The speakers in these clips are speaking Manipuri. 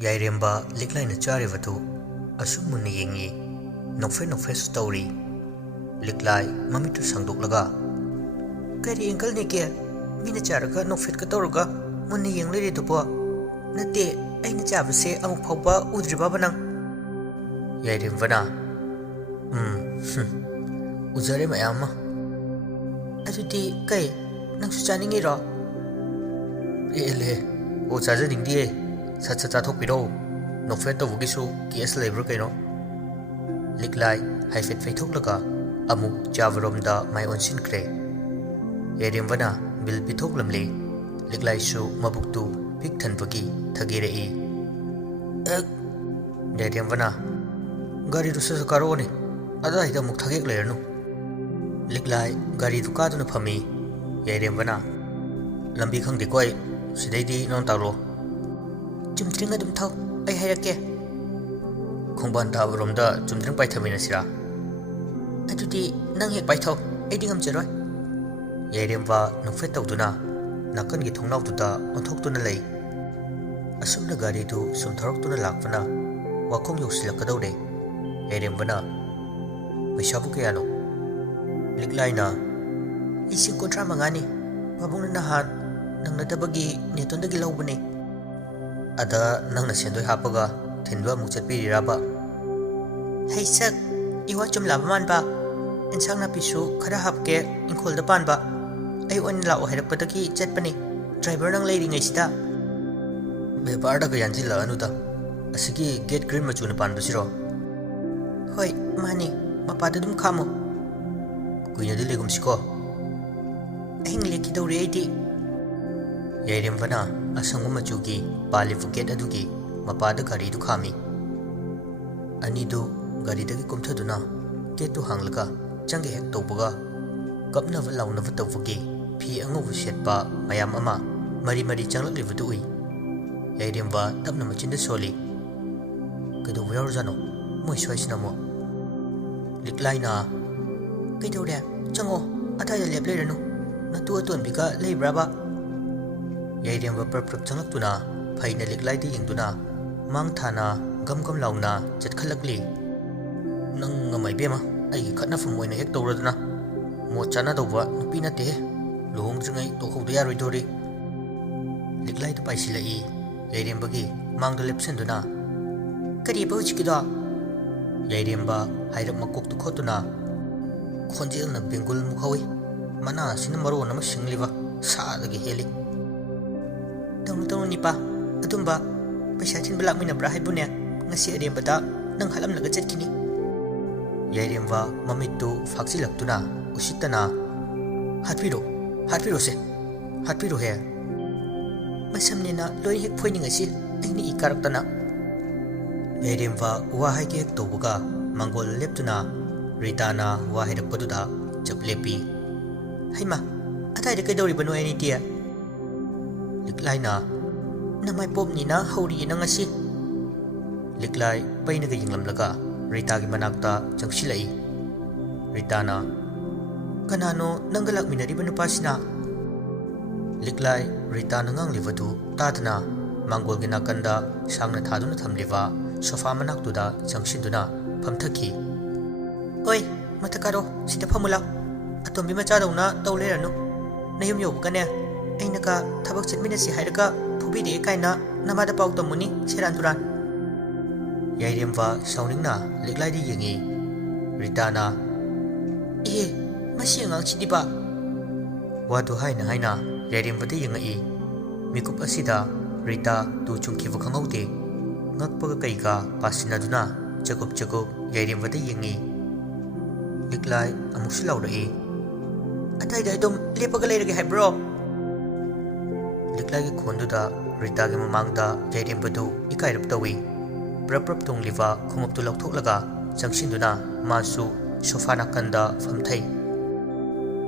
Yairemba liklaina charivatu asum munna yengi nokfe su tawri liklai mamitu sangdoklaga kari engkal ne ke mina charaga nokfet ka tawraga munna yenglere dubo nate aina chabase amuk phawba udriba banang Yairembana uzare mayama adudi kai nangsu chaningi ro ele o chaja ningdi Sat thok piro nokfet to bugisu kes labor kaino liklai haifet feithok laga amuk javrom da mai onsin kre Yairembana bil pithok lamle liklai su mabuktu pik than bagi thagire e Yairembana gari ru sa karo ne ada ida muk thagek lernu liklai gari du ka duna phami Yairembana lambi khang de koi sidai di non taro Jumdring adum thau ai hairake khongban thabromda jumdring paithamina sira adudi nang hek paithau aidi ngamjaroi Yairemba nokfet tawduna nakan gi thongnaw tuda onthok lei asumna gari du sumtharok tuna lakpana wakhong yosilakadawre Yairembana paisabu kayano liklaina isi kontra mangani mabungna nahan nangna dabagi netondagi lawbane Ada nangna sendoi hapaga thinba muchat piriraba Haisak iwa chum labaman ba insang na pisu khara hapke inkhol da pan ba ai on la o herakpadaki chatpani driver nang leiri ngai sida bebar da gayanji la anu da asigi gate green machuna pan basiro hoi mani mapa da dum khamo kuina de legum siko ahing leki dawre aidi Yairembana asangu machugi palifu gate adugi mapada gari du khami anidu gari dagi kumthaduna gate tu hanglaga change hek tawbaga kapnava lawnava tawfugi phi angu setpa mayam ama mari changlak livudu ui Yairemba tapna machinda soli kadu wayar jano moi soisina mo liklaina kaidawre chango athaya leple ranu natu aton bika leibraba Yairemba perprap changaktuna phaina liklai di yingduna mang thana gam launa chatkhalakli nang ngamai bema ai khatna fum moina hek tawraduna mo chana dawba nupi na te lohong jingai to khawda yaroi dori liklai da paisilai Yairemba gi mangda lepsenduna kari bauchkido Yairemba hairap makok tu khotuna khonjel na bengul mukhawi mana sin maro na singliba sa dagi heli Tawnu nipa adumba paisa thin balak mina bra haibune ngasi Yairembada nang halam laga chatkini Yairemba mamitu fakchilaktuna usitana hatpiro he masamnena loi hek phoining asi aini ikaraktana Yairemba wa haike hek tawbuga mangol leptuna Ritana wa hairakpaduda chaplepi haima atai de kaidori bano ani tia Liklaina namai popni na hauri na ngasi Liklai paina ga yinglamlaga Rita gi manakta changsilai Ritana kanano nanggalak minari banu pasina Liklai Rita nangang livadu tadna mangol gi nakanda sangna thaduna thamliwa sofa manaktuda changsinduna phamthaki oi matakaro sida phamula atombi macha dauna tawleranu nayum yobukane ainaka thabak chitminasi hairaga phubide kaina namada pau tamuni seran duran Yairemba sauningna liklai di yengi Ritana masi ngang chidiba wadu haina Yairemba de yengai mikup asida Rita tu chungkiwa khangaude ngakpaga kaika pasinaduna jagob Yairemba de yengi liklai amuksi laurae atai da dom lepaga leirage haibro Liklai gi khonduda Rita gi mamangda Yairembadu ikairap tawi prap tungliwa khumap tu lakthoklaga changsinduna masu sofa nakanda famthai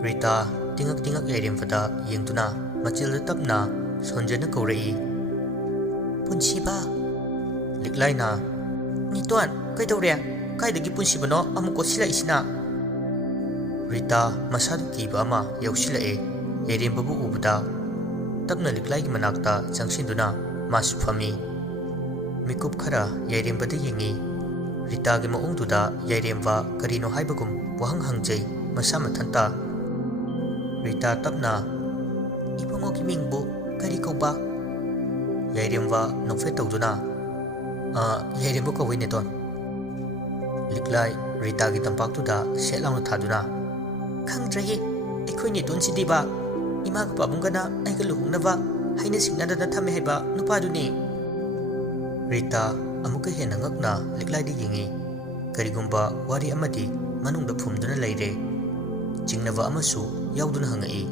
Rita tingak Yairembada yengduna machil tapna sonjana kaurei ꯄꯨꯟꯁꯤꯕ ꯂꯤꯛꯂꯥꯏꯅ ꯅꯤꯇꯣꯟ ꯀꯩꯗꯧꯔꯦ ꯀꯥꯏꯗꯒꯤ ꯄꯨꯟꯁꯤꯕꯅꯣ ꯑꯃꯨꯛ ꯀꯣꯠꯁꯤꯜꯂꯛꯏꯁꯤꯅ ꯔꯤꯇꯥ ꯃꯁꯥꯗꯨ ꯀꯤꯕ ꯑꯃ ꯌꯧꯁꯤꯜꯂꯛꯑꯦ ꯌꯥꯏꯔꯦꯝꯕꯕꯨ ꯎꯕꯗ ꯇꯞꯅ ꯂꯤꯛꯂꯥꯏꯒꯤ ꯃꯅꯥꯛꯇ ꯆꯪꯁꯤꯟꯗꯨꯅ ꯃꯥꯁꯨ ꯐꯝꯃꯤ ꯃꯤꯀꯨꯞ ꯈꯔ ꯌꯥꯏꯔꯦꯝꯕꯗ ꯌꯦꯡꯉꯤ ꯔꯤꯇꯥꯒꯤ ꯃꯑꯣꯡꯗꯨꯗ ꯌꯥꯏꯔꯦꯝꯕ ꯀꯔꯤꯅꯣ ꯍꯥꯏꯕꯒꯨꯝ ꯋꯥꯍꯪ ꯍꯪꯖꯩ ꯃꯁꯥ ꯃꯊꯟꯇ ꯔꯤꯇꯥ ꯇꯞꯅ ꯏꯕꯨꯡꯉꯣꯒꯤ ꯃꯤꯡꯕꯨ ꯀꯔꯤ ꯀꯧꯕ ꯌꯥꯏꯔꯦꯝꯕ ꯅꯣꯛꯐꯦꯠ ꯇꯧꯗꯨꯅ ꯌꯥꯏꯔꯦꯝꯕ ꯀꯧꯏ ꯅꯦꯇꯣꯟ ꯂꯤꯛꯂꯥꯏ ꯔꯤꯇꯥꯒꯤ ꯇꯝꯄꯥꯛꯇꯨꯗ ꯁꯦꯠ ꯂꯥꯎꯅ ꯊꯥꯗꯨꯅ ꯈꯪꯗ꯭ꯔꯦꯍꯦ ꯑꯩꯈꯣꯏ ꯅꯦꯇꯣꯟꯁꯤꯗꯤꯕ ꯏꯃꯥꯒ ꯄꯥꯕꯨꯡꯒꯅ ꯑꯩꯒ ꯂꯨꯍꯣꯡꯅꯕ ꯍꯩꯅ ꯁꯤꯡꯅꯗꯅ ꯊꯝꯃꯦ ꯍꯥꯏꯕ ꯅꯨꯄꯥꯗꯨꯅꯤ ꯔꯤꯇꯥ ꯑꯃꯨꯛꯀ ꯍꯦꯟꯅ ꯉꯛꯅ ꯂꯤꯛꯂꯥꯏꯗ ꯌꯦꯡꯉꯤ ꯀꯔꯤꯒꯨꯝꯕ ꯋꯥꯔꯤ ꯑꯃꯗꯤ ꯃꯅꯨꯡꯗ ꯐꯨꯝꯗꯨꯅ ꯂꯩꯔꯦ ꯆꯤꯡꯅꯕ ꯑꯃꯁꯨ ꯌꯥꯎꯗꯨꯅ ꯍꯪꯉꯛꯏ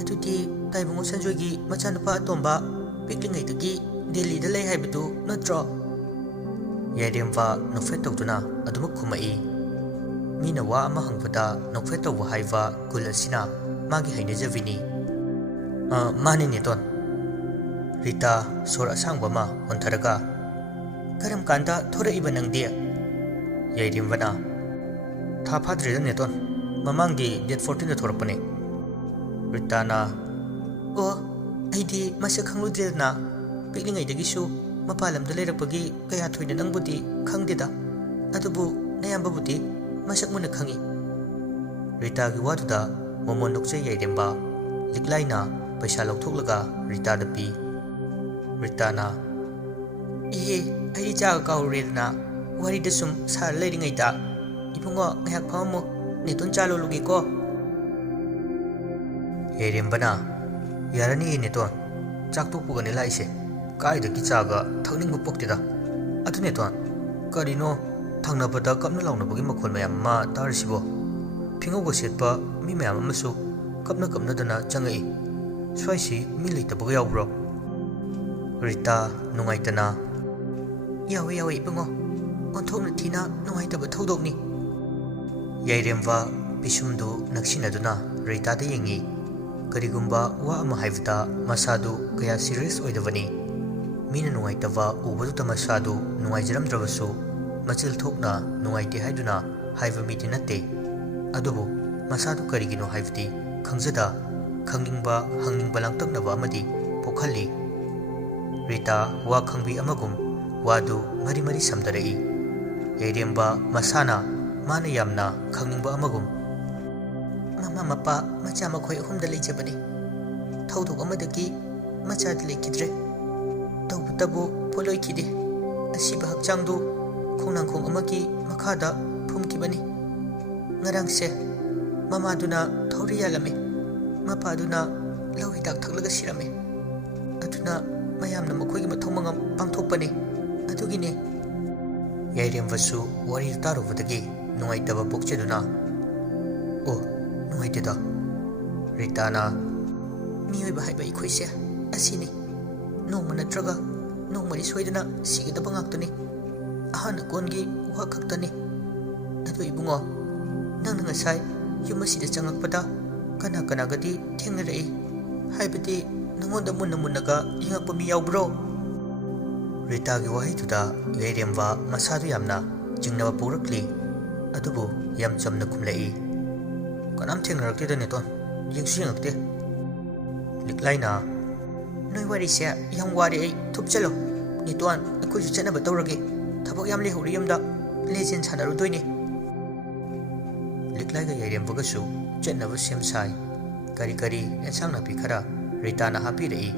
ꯑꯗꯨꯗꯤ ꯇꯥꯏꯕꯪꯉꯣ ꯁꯟꯖꯣꯏꯒꯤ ꯃꯆꯥꯅꯨꯄꯥ ꯑꯇꯣꯝꯕ ꯄꯤꯛꯂꯤꯉꯩꯗꯒꯤ ꯗꯦꯜꯂꯤꯗ ꯂꯩ ꯍꯥꯏꯕꯗꯨ ꯅꯠꯇ꯭ꯔꯣ ꯌꯥꯏꯔꯦꯝꯕ ꯅꯣꯛꯐꯦꯠ ꯇꯧꯗꯨꯅ ꯑꯗꯨꯃꯛ ꯈꯨꯝꯃꯛꯏ ꯃꯤꯅ ꯋꯥ ꯑꯃ ꯍꯪꯕꯗ ꯅꯣꯛꯐꯦꯠ ꯇꯧꯕ ꯍꯥꯏꯕ ꯒꯨꯜ ꯑꯁꯤꯅ ꯃꯥꯒꯤ ꯍꯩꯅꯖꯕꯤꯅꯤ ꯃꯥꯅꯤ ꯅꯦꯇꯣꯟ ꯔꯤꯇꯥ ꯁꯣꯔ ꯑꯁꯥꯡꯕ ꯑꯃ ꯍꯣꯟꯊꯔꯒ ꯀꯔꯝ ꯀꯥꯟꯗ ꯊꯣꯔꯛꯏꯕ ꯅꯪꯗꯤ ꯌꯥꯏꯔꯦꯝꯕꯅ ꯊꯥ ꯐꯥꯗ꯭ꯔꯤꯗ ꯅꯦꯇꯣꯟ ꯃꯃꯥꯡꯒꯤ ꯗꯦꯠ 14ꯗ ꯊꯣꯔꯛꯄꯅꯤ ꯔꯤꯇꯥꯅ ꯑꯣ ꯑꯩꯗꯤ ꯃꯁꯛ ꯈꯪꯂꯨꯗ꯭ꯔꯦꯗꯅ ꯄꯤꯛꯂꯤꯉꯩꯗꯒꯤꯁꯨ ꯃꯄꯥꯟ ꯂꯝꯗ ꯂꯩꯔꯛꯄꯒꯤ ꯀꯌꯥ ꯊꯣꯏꯅ ꯅꯪꯕꯨꯗꯤ ꯈꯪꯗꯦꯗ ꯑꯗꯨꯕꯨ ꯅꯌꯥꯝꯕꯕꯨꯗꯤ ꯃꯁꯛ ꯃꯨꯟꯅ ꯈꯪꯏ ꯔꯤꯇꯥꯒꯤ ꯋꯥꯗꯨꯗ ꯃꯣꯃꯣꯟ ꯅꯣꯛꯆꯩ ꯌꯥꯏꯔꯦꯝꯕ ꯂꯤꯛꯂꯥꯏꯅ ꯄꯩꯁꯥ ꯂꯧꯊꯣꯛꯂꯒ ꯔꯤꯇꯥꯗ ꯄꯤ ꯔꯤꯇꯥꯅ ꯏꯍꯦ ꯑꯩꯗꯤ ꯆꯥꯒ ꯀꯥꯎꯔꯨꯔꯦꯗꯅ ꯋꯥꯔꯤꯗ ꯁꯨꯝ ꯁꯥꯔ ꯂꯩꯔꯤꯉꯩꯗ ꯏꯕꯨꯡꯉꯣ ꯉꯥꯏꯍꯥꯛ ꯐꯝꯃꯝꯃꯨ ꯅꯦꯇꯣꯟ ꯆꯥ ꯂꯣꯜꯂꯨꯒꯦꯀꯣ ꯌꯥꯏꯔꯦꯝꯕꯅ ꯌꯥꯔꯅꯤꯌꯦ ꯅꯦꯇꯣꯟ ꯆꯥꯛ ꯇꯣꯛꯄꯒꯅꯦ ꯂꯥꯛꯏꯁꯦ ꯀꯥꯏꯗꯒꯤ ꯆꯥꯒ ꯊꯛꯅꯤꯡꯕ ꯄꯣꯛꯇꯦꯗ ꯑꯗꯨ ꯅꯦꯇꯣꯟ ꯀꯔꯤꯅꯣ ꯊꯪꯅꯕꯗ ꯀꯞꯅ ꯂꯥꯎꯅꯕꯒꯤ ꯃꯈꯣꯜ ꯃꯌꯥꯝ ꯑꯃ ꯇꯥꯔꯤꯁꯤꯕꯣ ꯐꯤꯉꯧꯒ ꯁꯦꯠꯄ ꯃꯤ ꯃꯌꯥꯝ ꯑꯃꯁꯨ ꯀꯞꯅꯗꯅ ꯆꯪꯉꯛꯏ ꯁ꯭ꯋꯥꯏꯁꯤ ꯃꯤ ꯂꯩꯇꯕꯒ ꯌꯥꯎꯕ꯭ꯔꯣ ꯔꯤꯇꯥ ꯅꯨꯡꯉꯥꯏꯇꯅ ꯌꯥꯎꯋꯦ ꯏꯕꯨꯡꯉꯣ ꯑꯣꯟꯊꯣꯛꯅ ꯊꯤꯅ ꯅꯨꯡꯉꯥꯏꯇꯕ ꯊꯧꯗꯣꯛꯅꯤ ꯌꯥꯏꯔꯦꯝꯕ ꯄꯤꯁꯨꯝꯗꯨ ꯅꯛꯁꯤꯟꯅꯗꯨꯅ ꯔꯤꯇꯥꯗ ꯌꯦꯡꯉꯤ ꯀꯔꯤꯒꯨꯝꯕ ꯋꯥ ꯑꯃ ꯍꯥꯏꯕꯗ ꯃꯁꯥꯗꯨ ꯀꯌꯥ ꯁꯤꯔꯤꯌꯁ ꯑꯣꯏꯗꯕꯅꯤ ꯃꯤꯅ ꯅꯨꯡꯉꯥꯏꯇꯕ ꯎꯕꯗꯨꯗ ꯃꯁꯥꯗꯨ ꯅꯨꯡꯉꯥꯏꯖꯔꯝꯗ꯭ꯔꯕꯁꯨ ꯃꯆꯤꯜ ꯊꯣꯛꯅ ꯅꯨꯡꯉꯥꯏꯇꯦ ꯍꯥꯏꯗꯨꯅ ꯍꯥꯏꯕ ꯃꯤꯗꯤ ꯅꯠꯇꯦ ꯑꯗꯨꯕꯨ ꯃꯁꯥꯗꯨ ꯀꯔꯤꯒꯤꯅꯣ ꯍꯥꯏꯕꯗꯤ ꯈꯪꯖꯗ ꯈꯪꯅꯤꯡꯕ ꯍꯪꯅꯤꯡꯕ ꯂꯥꯡꯇꯛꯅꯕ ꯑꯃꯗꯤ ꯄꯣꯛꯍꯜꯂꯤ ꯔꯤꯇꯥ ꯋꯥ ꯈꯪꯕꯤ ꯑꯃꯒꯨꯝ ꯋꯥꯗꯨ ꯃꯔꯤ ꯃꯔꯤ ꯁꯝꯗꯔꯛꯏ ꯌꯥꯏꯔꯦꯝꯕ ꯃꯁꯥꯅ ꯃꯥꯅ ꯌꯥꯝꯅ ꯈꯪꯅꯤꯡꯕ ꯑꯃꯒꯨꯝ ꯃꯃꯥ ꯃꯄꯥ ꯃꯆꯥ ꯃꯈꯣꯏ ꯑꯍꯨꯝꯗ ꯂꯩꯖꯕꯅꯤ ꯊꯧꯗꯣꯛ ꯑꯃꯗꯒꯤ ꯃꯆꯥꯗꯤ ꯂꯩꯈꯤꯗ꯭ꯔꯦ ꯇꯧꯕꯇꯕꯨ ꯄꯣꯠꯂꯣꯏꯈꯤꯗꯦ ꯑꯁꯤꯕ ꯍꯛꯆꯥꯡꯗꯨ ꯈꯣꯡꯅꯥꯡꯈꯣꯡ ꯑꯃꯒꯤ ꯃꯈꯥꯗ ꯐꯨꯝꯈꯤꯕꯅꯤ ꯉꯔꯥꯡꯁꯦ ꯃꯃꯥꯗꯨꯅ ꯊꯧꯔꯤ ꯌꯥꯜꯂꯝꯃꯤ ꯃꯄꯥꯗꯨꯅ ꯂꯧ ꯍꯤꯗꯥꯛ ꯊꯛꯂꯒ ꯁꯤꯔꯝꯃꯤ ꯑꯗꯨꯅ ꯃꯌꯥꯝꯅ ꯃꯈꯣꯏꯒꯤ ꯃꯊꯧ ꯃꯉꯝ ꯄꯥꯡꯊꯣꯛꯄꯅꯤ ꯑꯗꯨꯒꯤꯅꯤ ꯌꯥꯏꯔꯦꯝꯕꯁꯨ ꯋꯥꯔꯤ ꯇꯥꯔꯨꯕꯗꯒꯤ ꯅꯨꯡꯉꯥꯏꯇꯕ ꯄꯣꯛꯆꯗꯨꯅ ꯑꯣ ꯅꯨꯡꯉꯥꯏꯇꯦꯗ ꯔꯤꯇꯥꯅ ꯃꯤꯑꯣꯏꯕ ꯍꯥꯏꯕ ꯑꯩꯈꯣꯏꯁꯦ ꯑꯁꯤꯅꯤ ꯅꯣꯡꯃ ꯅꯠꯇ꯭ꯔꯒ ꯅꯣꯡꯃꯗꯤ ꯁꯣꯏꯗꯅ ꯁꯤꯒꯗꯕ ꯉꯥꯛꯇꯅꯤ ꯑꯍꯥꯟ ꯑꯀꯣꯟꯒꯤ ꯋꯥ ꯈꯛꯇꯅꯤ ꯑꯗꯨ ꯏꯕꯨꯡꯉꯣ ꯅꯪꯅ ꯉꯁꯥꯏ ꯌꯨꯝ ꯑꯁꯤꯗ ꯆꯪꯉꯛꯄꯗ ꯀꯅꯥꯒꯗꯤ ꯊꯦꯡꯅꯔꯛꯏ ꯍꯥꯏꯕꯗꯤ ꯅꯉꯣꯟꯗ ꯃꯨꯟꯅꯒ ꯌꯦꯡꯉꯛꯄ ꯃꯤ ꯌꯥꯎꯕ꯭ꯔꯣ ꯔꯤꯇꯥꯒꯤ ꯋꯥꯍꯩꯗꯨꯗ ꯌꯥꯏꯔꯦꯝꯕ ꯃꯁꯥꯗꯨ ꯌꯥꯝꯅ ꯆꯤꯡꯅꯕ ꯄꯣꯛꯂꯛꯂꯤ ꯑꯗꯨꯕꯨ ꯌꯥꯝ ꯆꯝꯅ ꯈꯨꯝꯂꯛꯏ ꯀꯅꯥꯝ ꯊꯦꯡꯅꯔꯛꯇꯦꯗ ꯅꯦꯇꯣꯟ ꯌꯦꯡꯁꯨ ꯌꯦꯡꯉꯛꯇꯦ ꯂꯤꯛꯂꯥꯏꯅ ꯅꯣꯏ ꯋꯥꯔꯤꯁꯦ ꯌꯥꯝ ꯋꯥꯔꯦ ꯑꯩ ꯊꯨꯞꯆꯜꯂꯣ ꯅꯦꯇꯣꯟ ꯑꯩꯈꯣꯏꯁꯨ ꯆꯠꯅꯕ ꯇꯧꯔꯒꯦ ꯊꯕꯛ ꯌꯥꯝ ꯂꯩꯍꯧꯔꯤ ꯌꯨꯝꯗ ꯂꯦꯖꯦꯟ ꯁꯥꯟꯅꯔꯨꯗꯣꯏꯅꯤ ꯂꯤꯛꯂꯥꯏꯒ ꯌꯥꯏꯔꯦꯝꯕꯒꯁꯨ ꯆꯠꯅꯕ ꯁꯦꯝ ꯁꯥꯏ ꯀꯔꯤ ꯑꯦꯟꯁꯥꯡ ꯅꯥꯄꯤ ꯈꯔ ꯔꯤꯇꯥꯅ ꯍꯥꯞꯄꯤꯔꯛꯏ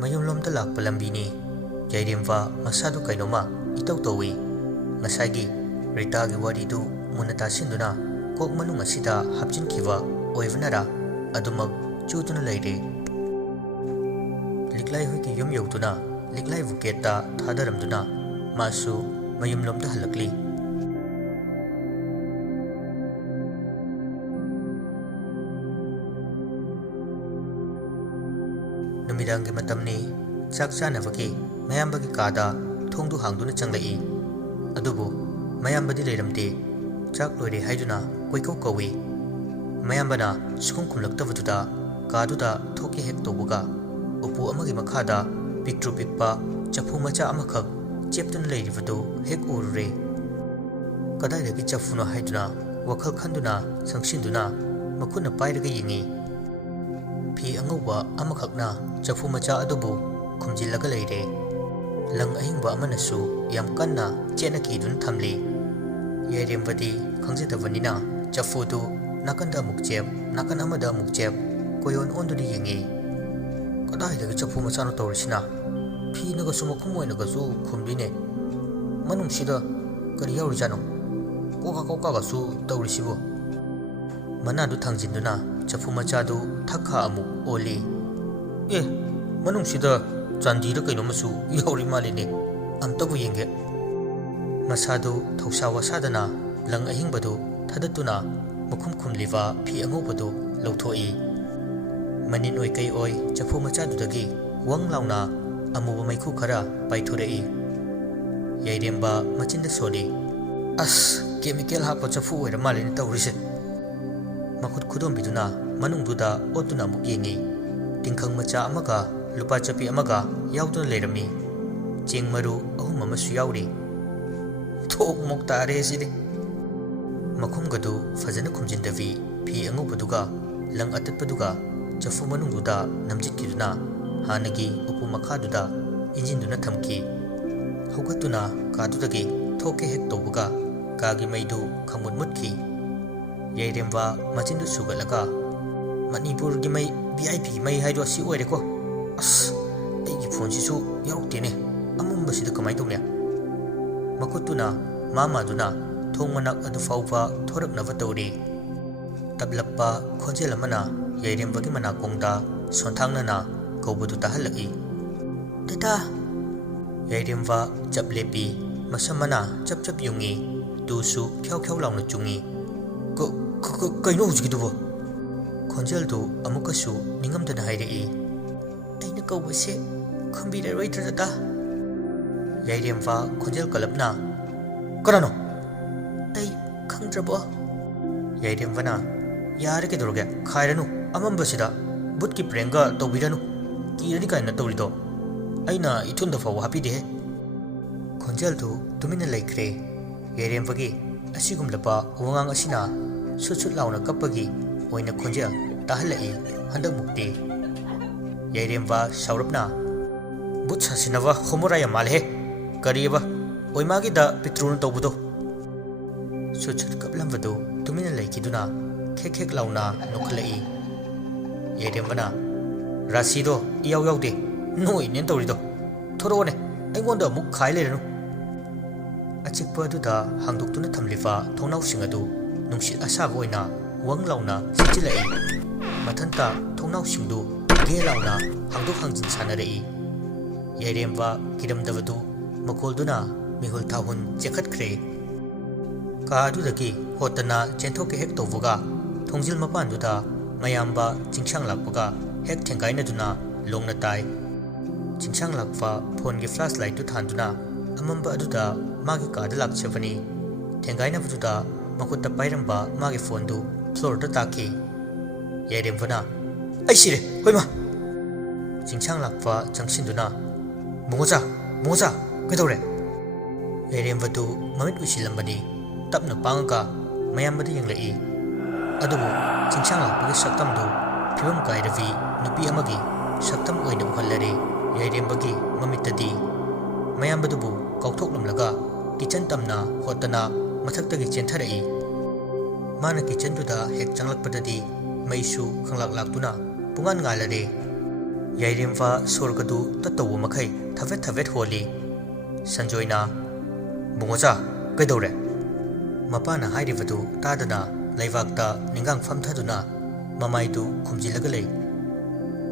ꯃꯌꯨꯝꯂꯣꯝꯗ ꯂꯥꯛꯄ ꯂꯝꯕꯤꯅꯤ ꯌꯥꯏꯔꯦꯝꯕ ꯃꯁꯥꯗꯨ ꯀꯩꯅꯣꯝꯃ ꯏꯇꯧ ꯇꯧꯏ ꯉꯁꯥꯏꯒꯤ ꯔꯤꯇꯥꯒꯤ ꯋꯥꯔꯤꯗꯨ ꯃꯨꯟꯅ ꯇꯥꯁꯤꯟꯗꯨꯅ ꯀꯣꯛ ꯃꯅꯨꯡ ꯑꯁꯤꯗ ꯍꯥꯞꯆꯤꯟꯈꯤꯕ ꯑꯣꯏꯕꯅꯔꯥ ꯑꯗꯨꯃꯛ ꯆꯨꯗꯨꯅ ꯂꯩꯔꯦ ꯂꯤꯛꯂꯥꯏ ꯍꯣꯏꯒꯤ ꯌꯨꯝ ꯌꯧꯗꯨꯅ ꯂꯤꯛꯂꯥꯏꯕꯨ ꯒꯦꯠꯇ ꯊꯥꯗꯔꯝꯗꯨꯅ ꯃꯥꯁꯨ ꯃꯌꯨꯝꯂꯣꯝꯗ ꯍꯜꯂꯛꯂꯤ ꯅꯨꯃꯤꯗꯥꯡꯒꯤ ꯃꯇꯝꯅꯤ ꯆꯥꯛ ꯆꯥꯅꯕꯒꯤ ꯃꯌꯥꯝꯕꯒꯤ ꯀꯥꯗ ꯊꯣꯡꯗꯨ ꯍꯥꯡꯗꯨꯅ ꯆꯪꯂꯛꯏ ꯑꯗꯨꯕꯨ ꯃꯌꯥꯝꯕꯗꯤ ꯂꯩꯔꯝꯗꯦ ꯆꯥꯛ ꯂꯣꯏꯔꯦ ꯍꯥꯏꯗꯨꯅ ꯀꯣꯏꯀꯧ ꯀꯧꯏ mayambana sukum khumlaktabuda kaduda thoki hek tobuga upu amagi makhada pictru pikpa chafu macha amakhak cheptun leiribadu hek urure kadai dagi chafuna haiduna wakhal khanduna sangshinduna makhuna pairaga yingi phi angauba amakhakna chafu macha adubu khumjillaga leire lang ahingba amanasu yam kanna chena kidun thamli yairembadi khangjedabanina chafudu nakanda mukchep nakan amada mukchep koyon onduni yingi kadai dagi chafu macha no torisina phi naga suma khumoinaga su khumdine manungsida kari yaurjano koka ga su taurisibo manadu thangjinduna chafu macha du thakha amu oli manungsida chandira kaino masu yauri malini amtabu yenge masadu thausawa sadana lang ahingbadu thadatuna mukhum khumliwa phi angobadu lauthoi manin oi kai oi chafu macha dudagi wang launa amuba maikhu khara paithurei yairemba machinda sodi as chemical hapa chafu oira malini taurise makut khudom biduna manungduda otuna mukingi tingkhang macha amaga lupa chapi amaga yauduna leirami cheng maru ahum amasu yauri thok mok tare sidi makhum gadu fajana khumjindavi phi angubaduga lang atatpaduga chafu manungduda namjitkiduna hanagi upu makhaduda injinduna thamki hogatuna kadudagi thoke hek tobuga kagi maidu khamut mutki yairemba machindu sugalaga manipur gi mai vip mai haido si oire ko as aigi phone si su yaruktene amumba sida kamai tawne makutuna mama duna thongmanak adu fauba thoraknava tawri tablappa khonjel amana yairemba gi mana kongda sonthangnana kawbudu tahalaki tata yairemba chaplepi masamana chap chap yungi tusu khyau launa chungi kaino hujikidubo khonjeldu amukasu ningamdana hairei aina kawbase khambira roitrada yairemba khonjel kalapna karano ai khangdrabo yairemvana yare ke dorge khairanu amambasida butki prenga tobiranu kirani kaina tawrido aina ithunda faw hapide khonjeldu tumina laikre yairembagi asigumlapa wangang asina sut launa kapagi oina khonjel tahalai handak mukti yairemba saurapna but sasinava khomoraya malhe kariba oimagi da pitrun tawbudo sut kaplambadu tumina laikiduna khek launa nokhlai yairembana rasido iyaw yawde noi nen tawrido thorone aingonda muk khai leranu achikpa duda hangdoktuna thamlifa thongnau singadu nungsit asaba oina wang launa sichilai mathanta thongnau singdu ge launa hangdok hangjin sanarei yairemba kiramdabadu makolduna mihul thahun chekhatkre ka adudagi hotana chenthok hek tobuga thongjil mapan duda mayamba chingchang lakpaga hek thengaina duna longna tai chingchang lakfa phone gi flashlight tu thanduna amamba aduda magi kada lakchevani thengaina bududa makutta pairamba magi phone du floor da taki yairemvana aisire hoima chingchang lakfa changsinduna moza kedore yairemvadu mamit usilambani tapna panga mayambadi yanglai adubu chingchang lakpagi saktamdu phibam kairavi nupi amagi saktam oina ukhallare yairembagi mamittadi mayambadubu kauthoklamlaga kitchen tamna hotana mathakdagi chenthara'i mana kitchen duda hek changlakpadadi maisu khanglak laktuna pungan ngalare yairemva sorgadu tatawu makhai thavet holi sanjoina bungoja kaidore mapana hairivadu tadana laivakta ningang famthaduna mamaidu khumjilaga lei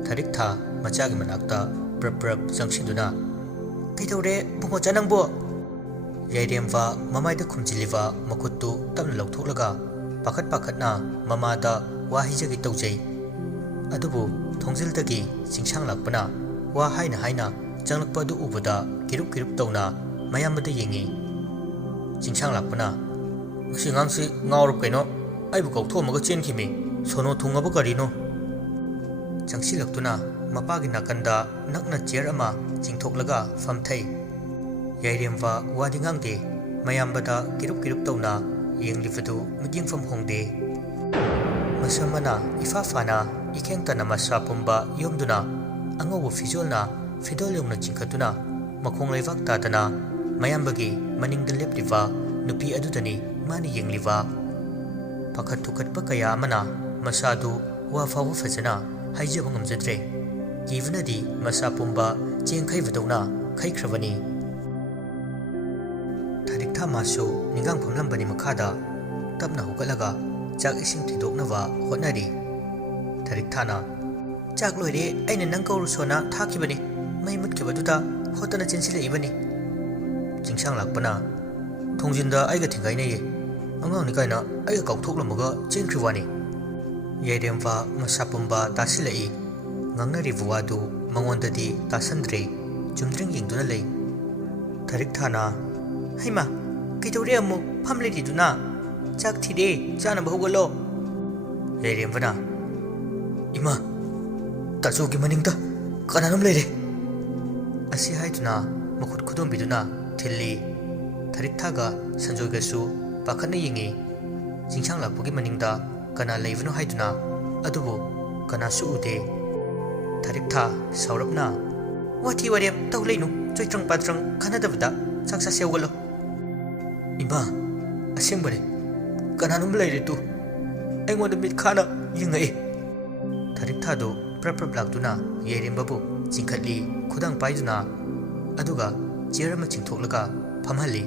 tharik tha machagi manakta prap jangshinduna kaidore bungoja nangbo yairemva mamaida khumjiliva makuttu tamna lauthoklaga pakhatna mamada wahijagi tawjai adubu thongjildagi singshang lakpana wa haina changlakpa du ubada kirup tawna mayambada yengi singshang lakpana singang si ngaurup kaino aibu kauthomaga chenkhimi sono thungaba karino changsilaktuna mapagi nakanda nakna chair ama chingthoklaga famthai yairemwa wadi ngangde mayambada kirup kirup tawna yenglifadu mitingfam hongde masamana ifa fana ikengtana masa pumba yomduna angobu fizolna fidol yomna chingkatuna makhong leivak tatana mayambagi maningda lepliva nupi adudani mani yengliva pakhat thukatpa kaya amana masadu wa fawu fajana haijaba ngamjadre kivnadi masa pumba chengkhaivadawna khaikhravani thariktha masu ningang phumlambani makhada tapna hukalaga chak ising thidoknava hotnari tharikthana chak loire aina nang kauru sona thakibani mai mutkibaduda hotana chinsile ibani chingsang lakpana thongjinda aiga thingainei angang ni kaina aiga kauthoklamaga chengkhriwani yairemwa masapumba tasilai ngangnari buwadu mangondadi tasandre chumdring yingduna lei tharikthana haima kidore amu phamledi duna chak thide chana bahugalo yairemwana ima tajogi maningda kananam leire asi haiduna makhut khudom biduna thilli thariktaga sanjoigasu pakhana yingi jingsang lakpugi maningda kana leivnu haiduna adubu kana su ude tharikta saurapna wathi warem tawleinu choitrang patrang khanadabda saksa seugalo ima asengbare kananum leire tu aingonda mit khana yingai tharikta do prap laktuna yairembabu chingkhatli khudang paiduna aduga chair ama chingthoklaga phamhali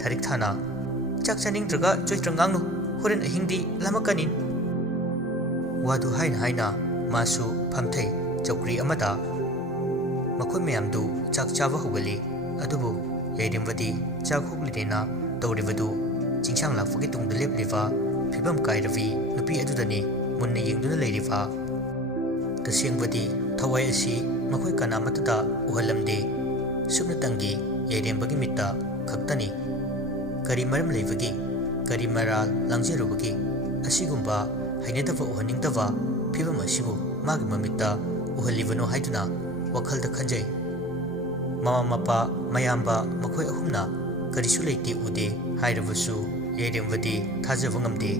tharikthana chak chaningdraga choitrangangnu horen ahingdi lamakanin wadu haina masu phamthai chokri amada makhoi mayamdu chak chawa hugali adubu yairemwadi chak huglidena tawribadu chingsang lakfugi tungda lepliva phibam kairavi nupi adudani munna yengduna leiriva tasengwadi thawai asi makhoi kanamatada uhalamde subnatangi yairembagi mitta khaktani kari maram leivagi kari maral langjerubagi asigumba hainadava uhaningdava phibam asibu magi mamitta uhalivano haiduna wakhalda khanjai mama mapa mayamba makhoi ahumna karisu leite ude hairabasu yairemwadi thajava ngamde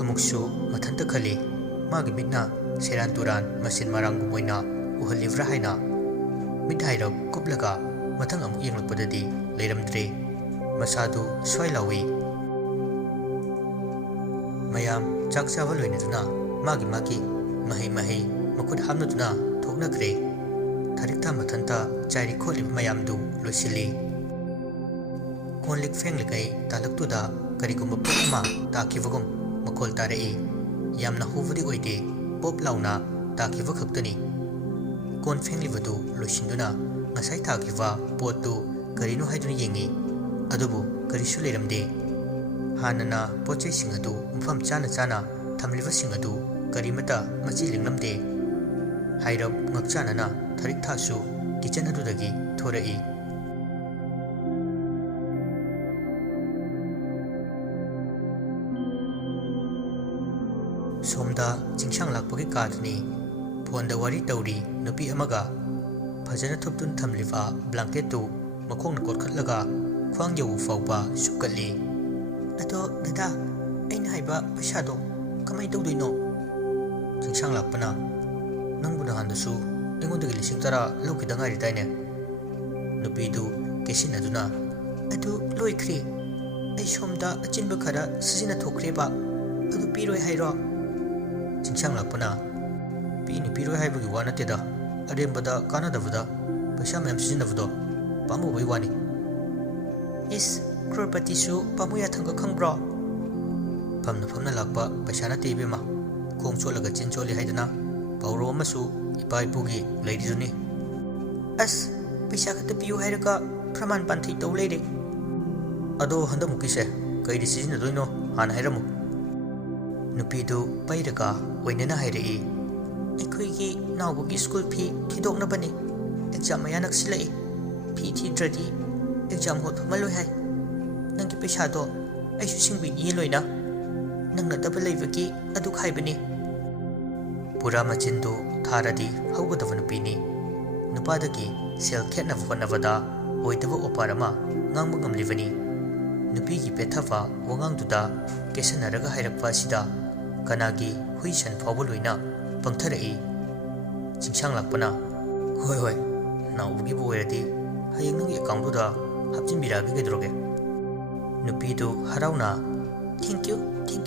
amuksu mathanta khali magi mitna seran turan masin maranggu moina uhalivra haina midhairab kuplaga mathang amu yenglakpadadi leiramdre masadu swailawi mayam chak chawa loinaduna magi mahi makut hamnaduna thoknakre tharikta mathanta chairi kholib mayamdu loisili konlik fenglikai talaktuda karigumba poma takivagum makhol tarei yamna huvudi oide pop launa takiva khaktani kon fenglibadu loisinduna ngasai thakiva potu karinu haiduna yengi adubu karisu leiramde hanana pochai singadu mfam chana thamliva singadu karimata machi linglamde hairab ngakchanana tharikthaasu kitchen adudagi thorai somda chingsang lakpagi kadni phonda wari tawri nupi amaga phajana thuptun thamliva blanket tu makhong kotkhatlaga khwang yewu fawba sukali ato dada aina haiba paisa do kamai tawdoino chingsang lakpana nangbu nahandasu aingodagi lising tara lokidangari daine nupi du kesinaduna adu loikhri ai somda achinba khara sijina thokreba adu piroi hairo chingsang lakpana pini piroi haibagi wa nateda arembada kanadavada paisa mayam sijinavado pamu bai wani is crorpati su pamuya thanga khangbro famna lakpa paisa na tebema khong cholaga chin choli haidana pauro amasu ipa ipugi leidizuni as paisa khata piu hairaga praman panthi tau leire ado handamukise kairi sijina doino hana hairamu nupidu pairaga wainana hairei ꯑꯩꯈꯣꯏꯒꯤ ꯅꯥꯎꯕꯒꯤ ꯁ꯭ꯀꯨꯜ ꯐꯤ ꯊꯤꯗꯣꯛꯅꯕꯅꯤ ꯑꯦꯛꯖꯥꯝ ꯃꯌꯥ ꯅꯛꯁꯤꯜꯂꯛꯏ ꯐꯤ ꯊꯤꯗ꯭ꯔꯗꯤ ꯑꯦꯛꯖꯥꯝ ꯍꯣꯠ ꯐꯝꯍꯜꯂꯣꯏ ꯍꯥꯏ ꯅꯪꯒꯤ ꯄꯩꯁꯥꯗꯣ ꯑꯩꯁꯨ ꯁꯤꯡꯕꯤꯅꯤꯌꯦ ꯂꯣꯏꯅ ꯅꯪꯅꯗꯕ ꯂꯩꯕꯒꯤ ꯑꯗꯨꯛ ꯍꯥꯏꯕꯅꯤ ꯄꯨꯔꯥ ꯃꯆꯤꯟꯗꯨ ꯊꯥꯔꯗꯤ ꯍꯧꯒꯗꯕ ꯅꯨꯄꯤꯅꯤ ꯅꯨꯄꯥꯗꯒꯤ ꯁꯦꯜ ꯈꯦꯠꯅꯕ ꯍꯣꯠꯅꯕꯗ ꯑꯣꯏꯗꯕ ꯑꯣꯄꯥꯔ ꯑꯃ ꯉꯥꯡꯕ ꯉꯝꯂꯤꯕꯅꯤ ꯅꯨꯄꯤꯒꯤ ꯄꯦꯠꯊꯕ ꯋꯥꯉꯥꯡꯗꯨꯗ ꯀꯦꯁꯟꯅꯔꯒ ꯍꯥꯏꯔꯛꯄ ꯑꯁꯤꯗ ꯀꯅꯥꯒꯤ ꯍꯨꯏ ꯁꯟ ꯐꯥꯎꯕ ꯂꯣꯏꯅ ꯄꯪꯊꯔꯛꯏ ꯆꯤꯡꯁꯥꯡꯂꯥꯛꯄꯅ ꯍꯣꯏ ꯍꯣꯏ ꯅꯥꯎꯕꯒꯤꯕꯨ ꯑꯣꯏꯔꯗꯤ ꯍꯌꯦꯡ ꯅꯪꯒꯤ ꯑꯦꯀꯥꯎꯟꯗꯨꯗ ꯍꯥꯞꯆꯤꯟꯕꯤꯔꯛꯑꯒꯦ ꯀꯩꯗꯧꯔꯒꯦ ꯅꯨꯄꯤꯗꯨ ꯍꯔꯥꯎꯅ ꯊꯦꯡꯀ꯭ꯌꯨ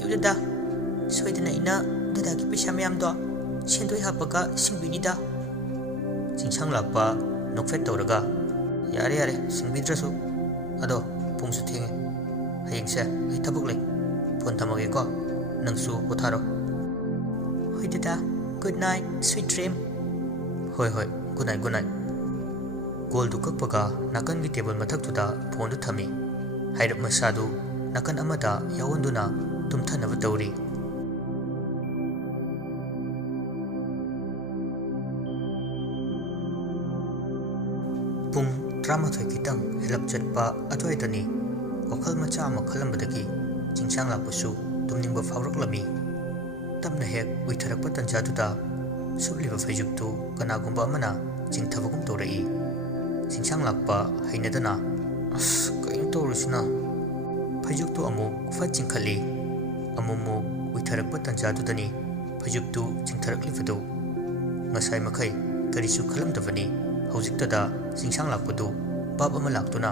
ꯗꯗꯥ ꯁꯣꯏꯗꯅ ꯑꯩꯅ ꯗꯗꯥꯒꯤ ꯄꯩꯁꯥ ꯃꯌꯥꯝꯗꯣ ꯁꯦꯟꯗꯣꯏ ꯍꯥꯞꯄꯒ ꯁꯤꯡꯕꯤꯅꯤꯗ ꯆꯤꯡꯁꯥꯡꯂꯥꯛꯄ ꯅꯣꯛꯐꯦꯠ ꯇꯧꯔꯒ ꯌꯥꯔꯦ ꯁꯤꯡꯕꯤꯗ꯭ꯔꯁꯨ ꯑꯗꯣ ꯄꯨꯡꯁꯨ ꯊꯦꯡꯉꯦ ꯍꯌꯦꯡꯁꯦ ꯑꯩ ꯊꯕꯛ ꯂꯩ ꯐꯣꯟ ꯊꯝꯃꯒꯦꯀꯣ ꯅꯪꯁꯨ ꯄꯣꯊꯥꯔꯣ ꯍꯣꯏ ꯗꯗꯥ ꯒꯨꯗ ꯅꯥꯏꯠ ꯁ꯭ꯋꯤꯠ ꯗ꯭ꯔꯤꯝ ꯍꯣꯏ ꯒꯨꯗ ꯅꯥꯏꯠ ꯀꯣꯜꯗꯨ ꯀꯛꯄꯒ ꯅꯥꯀꯟꯒꯤ ꯇꯦꯕꯜ ꯃꯊꯛꯇꯨꯗ ꯐꯣꯟꯗꯨ ꯊꯝꯃꯤ ꯍꯥꯏꯔꯞ ꯃꯁꯥꯗꯨ ꯅꯥꯀꯟ ꯑꯃꯗ ꯌꯥꯎꯍꯟꯗꯨꯅ ꯇꯨꯝꯊꯅꯕ ꯇꯧꯔꯤ ꯄꯨꯡ 12 ꯈꯤꯇꯪ ꯍꯦꯜꯂꯞ ꯆꯠꯄ ꯑꯗꯨꯋꯥꯏꯗꯅꯤ ꯋꯥꯈꯜ ꯃꯆꯥ ꯑꯃ ꯈꯜꯂꯝꯕꯗꯒꯤ ꯆꯤꯡꯁꯥꯡꯂꯥꯛꯄꯁꯨ ꯇꯨꯝꯅꯤꯡꯕ ꯐꯥꯎꯔꯛꯂꯝꯃꯤ ꯇꯞꯅ ꯍꯦꯛ ꯎꯏꯊꯔꯛꯄ ꯇꯟꯖꯥꯗꯨꯗ ꯁꯨꯞꯂꯤꯕ ꯐꯩꯖꯨꯞꯇꯨ ꯀꯅꯥꯒꯨꯝꯕ ꯑꯃꯅ ꯆꯤꯡꯊꯕꯒꯨꯝ ꯇꯧꯔꯛꯏ ꯆꯤꯡꯁꯥꯡꯂꯥꯛꯄ ꯍꯩꯅꯗꯅ ꯑꯁ ꯀꯩꯅꯣ ꯇꯧꯔꯤꯁꯤꯅ ꯐꯩꯖꯨꯞꯇꯨ ꯑꯃꯨꯛ ꯐꯠ ꯆꯤꯡꯈꯠꯂꯤ ꯑꯃꯨꯛ ꯎꯏꯊꯔꯛꯄ ꯇꯟꯖꯥꯗꯨꯗꯅꯤ ꯐꯩꯖꯨꯞꯇꯨ ꯆꯤꯡꯊꯔꯛꯂꯤꯕꯗꯨ ꯉꯁꯥꯏ ꯃꯈꯩ ꯀꯔꯤꯁꯨ ꯈꯜꯂꯝꯗꯕꯅꯤ ꯍꯧꯖꯤꯛꯇꯗ ꯆꯤꯡꯁꯥꯡꯂꯥꯛꯄꯗꯨ ꯚꯥꯞ ꯑꯃ ꯂꯥꯛꯇꯨꯅ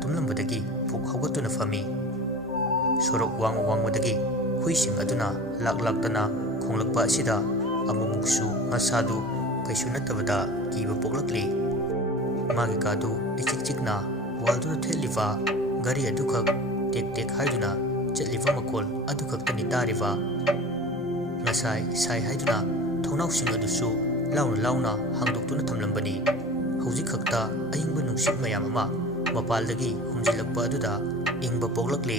ꯇꯨꯝꯂꯝꯕꯗꯒꯤ ꯐꯨꯛ ꯍꯧꯒꯠꯇꯨꯅ ꯐꯝꯃꯤ ꯁꯣꯔꯣꯛ ꯋꯥꯡꯃꯗꯒꯤ ꯍꯨꯏꯁꯤꯡ ꯑꯗꯨꯅ ꯂꯥꯛꯇꯅ ꯈꯣꯡꯂꯛꯄ ꯑꯁꯤꯗ ꯑꯃꯨꯛꯁꯨ ꯃꯁꯥꯗꯨ ꯀꯩꯁꯨ ꯅꯠꯇꯕꯗ ꯀꯤꯕ ꯄꯣꯛꯂꯛꯂꯤ ꯃꯥꯒꯤ ꯀꯥꯗꯨ ꯏꯆꯤꯛ ꯆꯤꯛꯅ ꯋꯥꯜꯗꯨꯗ ꯊꯦꯠꯂꯤꯕ ꯒꯥꯔꯤ ꯑꯗꯨꯈꯛ ꯇꯦꯛ ꯍꯥꯏꯗꯨꯅ ꯆꯠꯂꯤꯕ ꯃꯈꯣꯜ ꯑꯗꯨꯈꯛꯇꯅꯤ ꯇꯥꯔꯤꯕ ꯉꯁꯥꯏ ꯁꯥꯏ ꯍꯥꯏꯗꯨꯅ ꯊꯣꯡꯅꯥꯎꯁꯤꯡ ꯑꯗꯨꯁꯨ ꯂꯥꯎꯅ ꯍꯥꯡꯗꯣꯛꯇꯨꯅ ꯊꯝꯂꯝꯕꯅꯤ ꯍꯧꯖꯤꯛ ꯈꯛꯇ ꯑꯏꯪꯕ ꯅꯨꯡꯁꯤꯠ ꯃꯌꯥꯝ ꯑꯃ ꯃꯄꯥꯜꯗꯒꯤ ꯍꯨꯝꯖꯤꯜꯂꯛꯄ ꯑꯗꯨꯗ ꯏꯪꯕ ꯄꯣꯛꯂꯛꯂꯤ